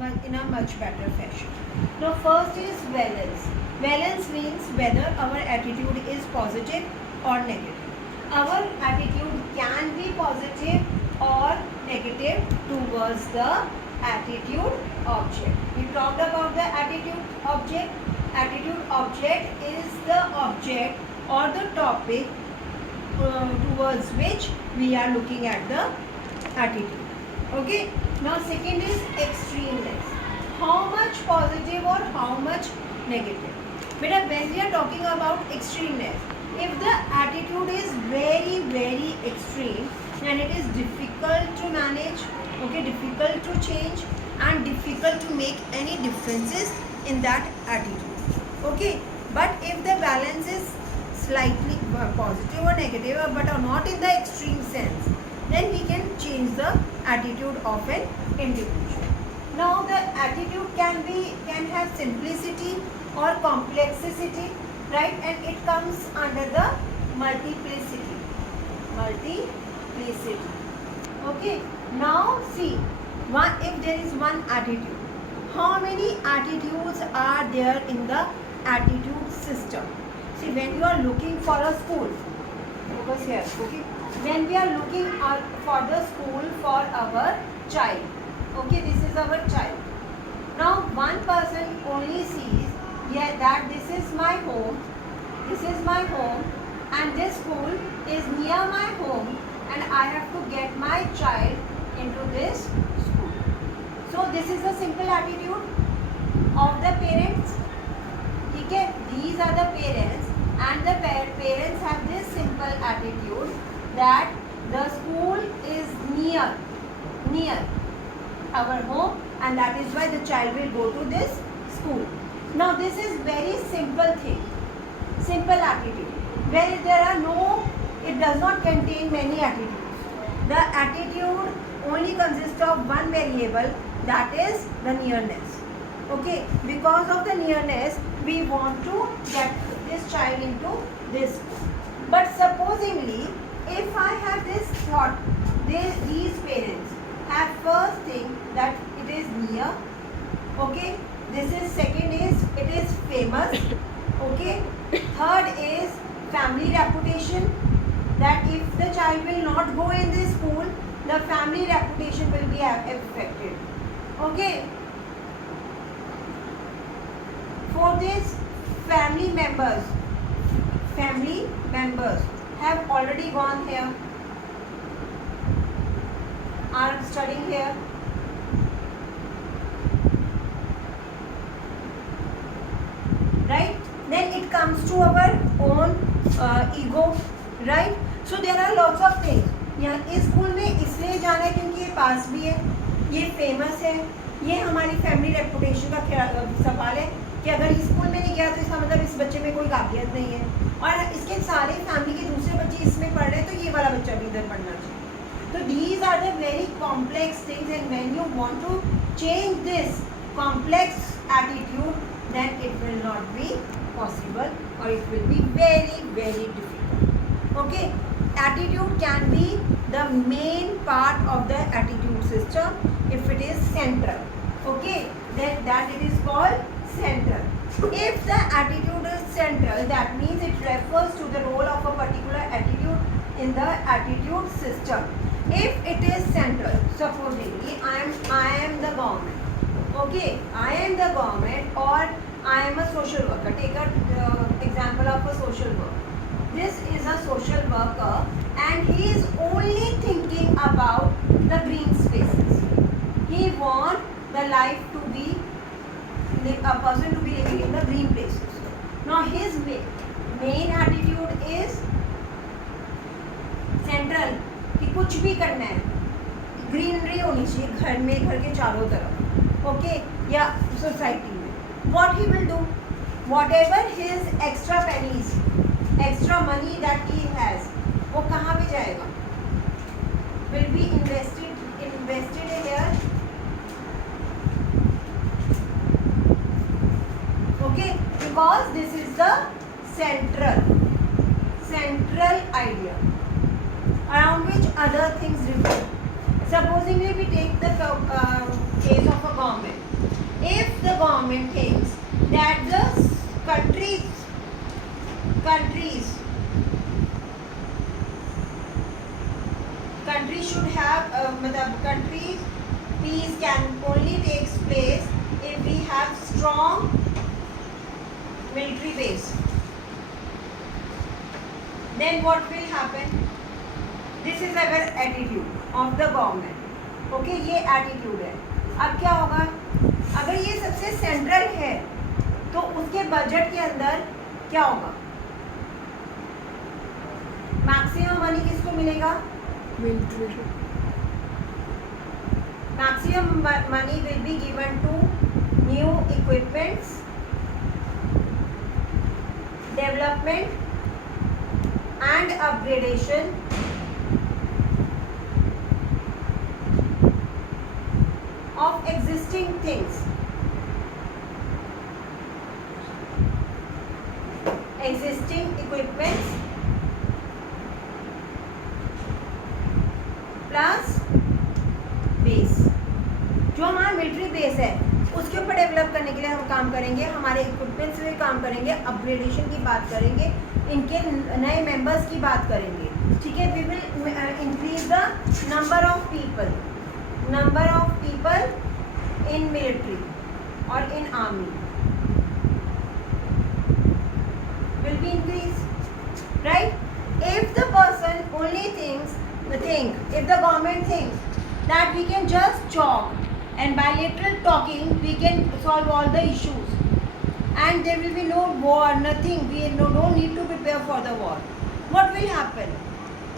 in a much better fashion. Now first is valence. Valence means whether our attitude is positive or negative. Our attitude can be positive or negative towards the attitude object. We talked about the attitude object. Attitude object is the object or the topic towards which we are looking at the attitude. Okay. Now second is extremeness. How much positive or how much negative. But when we are talking about extremeness, if the attitude is very extreme, then it is difficult to manage, okay, difficult to change and difficult to make any differences in that attitude. Okay. But if the balance is slightly positive or negative but are not in the extreme sense, then we can change the attitude of an individual. Now the attitude can have simplicity or complexity, right? And it comes under the multiplicity. Okay. Now see, if there is one attitude, how many attitudes are there in the attitude system? See, when you are looking for a school, focus here, okay? When we are looking for the school for our child, okay, this is our child. Now one person only sees, yeah, that this is my home, and this school is near my home, and I have to get my child into this school. So this is the simple attitude of the parents. Okay, these are the parents, and the parents have this simple attitude that the school is near our home, and that is why the child will go to this school. Now this is very simple thing, simple attitude, where it does not contain many attitudes. The attitude only consists of one variable, that is the nearness. Okay, because of the nearness, we want to get this child into this school. But supposingly, if I have this thought, these parents have first thing that it is near. Okay, this is second is it is famous. Okay, third is family reputation, that if the child will not go in this school, the family reputation will be affected. Okay. For this, family members have already gone here, are studying here. Right? Then it comes to our own ego. Right? So there are lots of things. यहाँ इस school में इसलिए जाना है क्योंकि ये पास भी है, ये फेमस है, ये हमारी फैमिली रेपुटेशन का सवाल है कि अगर इस स्कूल में नहीं गया तो इसका मतलब इस बच्चे में कोई काबिलियत नहीं है, और इसके सारे फैमिली के दूसरे बच्चे इसमें पढ़ रहे हैं तो ये वाला बच्चा भी इधर पढ़ना चाहिए. So these are the very complex things, and when you want to change this complex attitude, then it will not be possible, or it will be very difficult. Okay, attitude can be the main part of the attitude system if it is central. Okay, then that it is called central. If the attitude is central, that means it refers to the role of a particular attitude in the attitude system. If it is central, supposedly I am the government. Okay, I am the government, or I am a social worker. Take an example of a social worker. This is a social worker, and he is only thinking about the green spaces. He wants the life to be, a person to be living in the green places. Now his main attitude is central, कि कुछ भी करना है, greenery होनी चाहिए घर में, घर के चारों तरफ, ओके, या सोसाइटी में. What he will do, whatever his extra pennies, extra money that he has, वो कहाँ पे जाएगा? Will be invested here. Okay, because this is the central idea around which other things revolve. Supposingly we take the case of a government. the government thinks that the countries should have country peace can only takes place if we have strong military base. Then what will happen? This is our attitude of the government. Okay, ये attitude है. अब क्या होगा? अगर ये सबसे central है तो उसके बजट के अंदर क्या होगा? मैक्सिमम मनी किसको मिलेगा? Maximum money will be given to new equipments, development and upgradation of existing things. Existing equipments plus base. जो हमारा मिलिट्री बेस है उसके ऊपर डेवलप करने के लिए हम काम करेंगे, हमारे इक्विपमेंट्स में काम करेंगे, अपग्रेडेशन की बात करेंगे, इनके नए मेंबर्स की बात करेंगे. ठीक है, we will increase the number of people in military और in army will be increased, right? If the person only if the government thinks that we can just talk and by little talking we can solve all the issues and there will be no war, nothing, we don't need to prepare for the war, what will happen?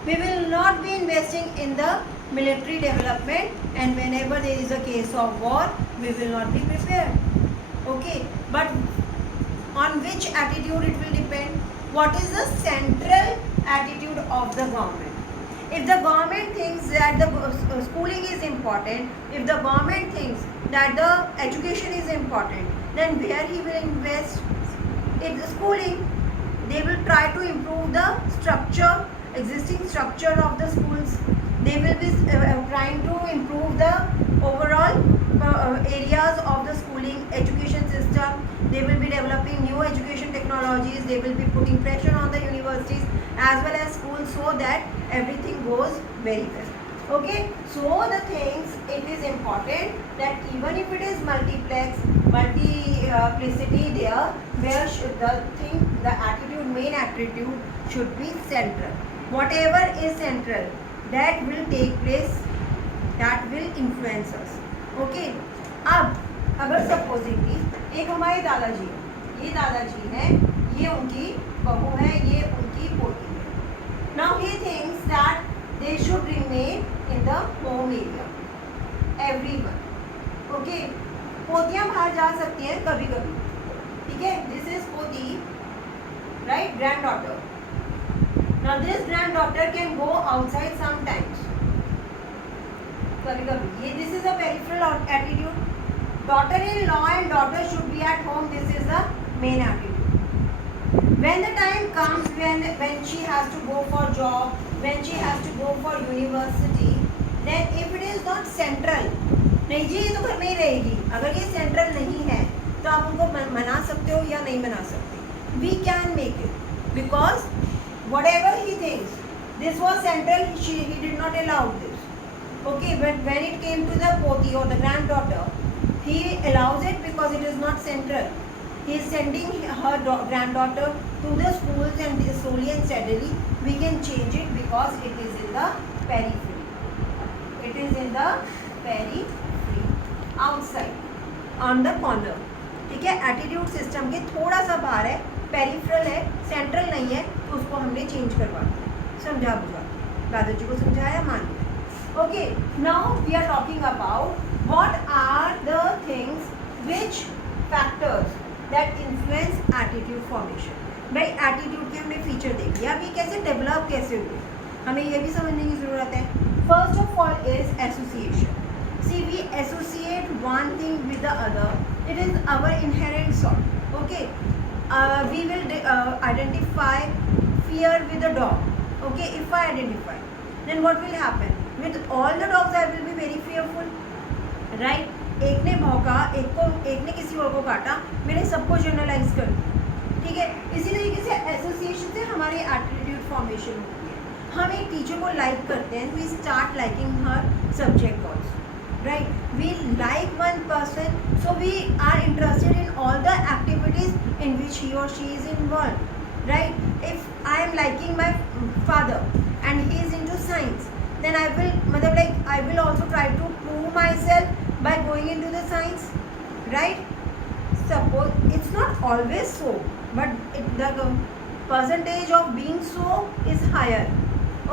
We will not be investing in the military development, and whenever there is a case of war we will not be prepared. Okay, but on which attitude it will depend? What is the central attitude of the government? If the government thinks that the schooling is important, if the government thinks that the education is important, then where he will invest in the schooling? They will try to improve the existing structure of the schools. They will be trying to improve the overall areas of the schooling education system. They will be developing new education technologies. They will be putting pressure on the universities as well as schools so that everything goes very well. Okay, so the things, it is important that even if it is multiplicity there, where should the main attitude should be central. Whatever is central, that will take place, that will influence us. Okay, अब अगर supposedly एक हमारे दादाजी है, ये दादाजी है, ये उनकी बहू है, ये उनकी पोती है. Now he thinks that they should remain in the home area. Everyone. Okay. पोतियाँ बाहर जा सकती हैं कभी कभी. ठीक है. This is पोती, right? Granddaughter. Now this granddaughter can go outside sometimes. कभी कभी. ये this is a peripheral attitude. Daughter-in-law and daughter should be at home. This is the main attitude. When the time comes when she has to go for job, when she has to go for university, then if it is not central, नहीं जी ये तो घर में ही रहेगी. अगर ये central नहीं है तो आप उनको मना सकते हो या नहीं मना सकते. We can make it because whatever he thinks, this was central. He did not allow this. Okay, but when it came to the poti or the granddaughter, he allows it because it is not central. He is sending her granddaughter to the schools, and slowly and steadily we can change it because it is in the periphery. It is in the periphery, outside, on the corner. ठीक है, attitude system के थोड़ा सा बाहर है, peripheral है, central नहीं है, तो उसको हमने चेंज करवा दिया. समझा बुझा, दादाजी को समझाया, मान लिया. Okay, now we are talking about what are the things which factors that influence attitude formation. भाई एटीट्यूड के हमने फीचर देख लिया, अभी कैसे डेवलप कैसे हुए हमें ये भी समझने की ज़रूरत है. First of all is association. See, we associate one thing with the other. It is our inherent sort. Okay, we will identify fear with the dog. Okay, if I identify, then what will happen? With all the dogs, I will be very fearful, right? एक ने भौंका, एक ने किसी और लोगों को काटा, मैंने सबको जनरलाइज कर दिया, ठीक है। इसी तरीके से एसोसिएशन से हमारी एटीट्यूड फॉर्मेशन होती है। हम एक टीचर को लाइक करते हैं, वी स्टार्ट लाइकिंग हर subject also, right? We like one person, so we are interested in all the activities in which he or she is involved, right? If I am liking my father and he is into science, then I will also try to prove myself by going into the science, right? Suppose it's not always so, but the percentage of being so is higher.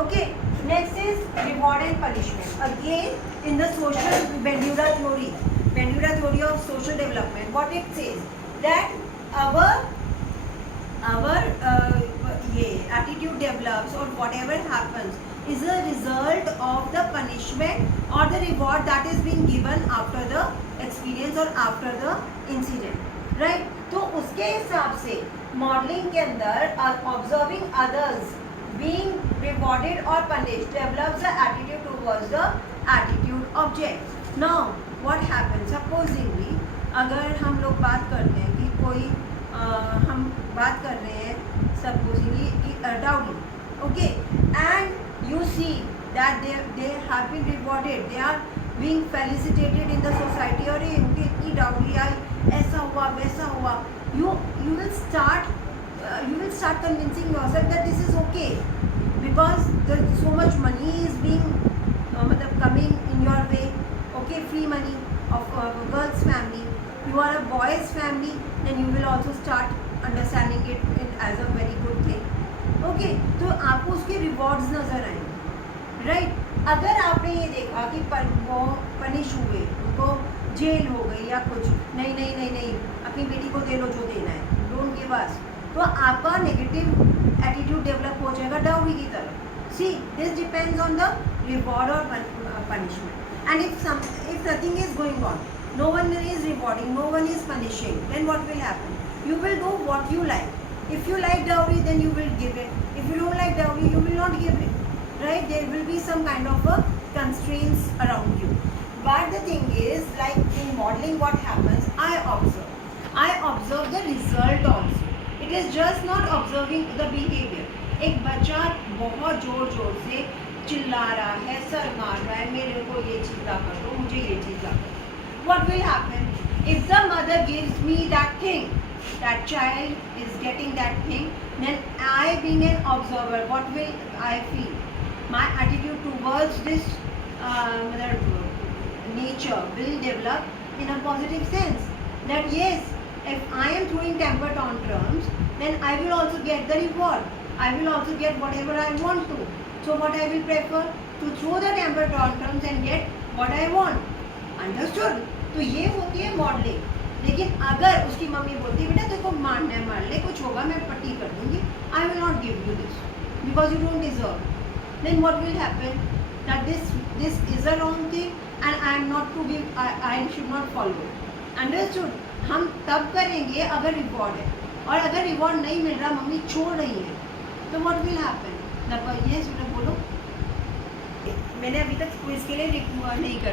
Okay, next is reward and punishment. Again, in the social Bandura theory of social development, what it says that our attitude develops or whatever happens is a result of the punishment or the reward that is being given after the experience or after the incident, right? तो उसके हिसाब से modelling के अंदर observing others being rewarded or punished develops the attitude towards the attitude object. Now what happens, supposingly अगर हम लोग बात करते हैं कि कोई हम बात कर रहे हैं supposingly कि dowry, okay, and you see that they have been rewarded, they are being felicitated in the society, और उनकी इतनी dowry आई, ऐसा हुआ वैसा हुआ, you will start convincing yourself that this is okay because so much money is being coming in your way, okay, free money of a girl's family. You are a boy's family, then you will also start understanding it as a very good thing, okay. तो आपको उसके rewards नज़र आएंगे, right? अगर आपने ये देखा कि वो पनिश हुए, उनको जेल हो गई या कुछ, नहीं अपनी बेटी को दे लो जो देना है, डोंट गिव अस, तो आपका नेगेटिव एटीट्यूड डेवलप हो जाएगा डाउरी की तरफ. See this depends on the reward और punishment. And if nothing is going on, no one is rewarding, no one is punishing, then what will happen? You will do what you like. If you like dowry, then you will give it. If you don't like dowry, you will not give it, right? There will be some kind of a constraints around you. But the thing is, like in modeling, what happens? I observe the result also. It is just not observing the behavior. एक बच्चा बहुत जोर से चिल्ला रहा है, sir मार रहा है, मेरे को ये चीज़ ला कर दो, मुझे ये चीज़ ला कर दो. What will happen? If the mother gives me that thing, that child is getting that thing, then I being an observer, what will I feel? My attitude towards this nature will develop in a positive sense. That yes, if I am throwing temper tantrums, then I will also get the reward. I will also get whatever I want to. So what I will prefer? To throw the temper tantrums and get what I want. Understood. तो ये होती है modelling. लेकिन अगर उसकी mummy बोलती है बेटा तेरे को मारना है, मार ले, कुछ होगा मैं पट्टी कर दूंगी, I will not give you this because you don't deserve, then what will happen? That this is a wrong thing and I am not to give, I should not follow. Understood. हम तब करेंगे अगर reward है, और अगर reward नहीं मिल रहा, mummy छोड़ रही है, तो व्हाट विल हैपन? ये बोलो. मैंने अभी तक क्विज के लिए नहीं करा.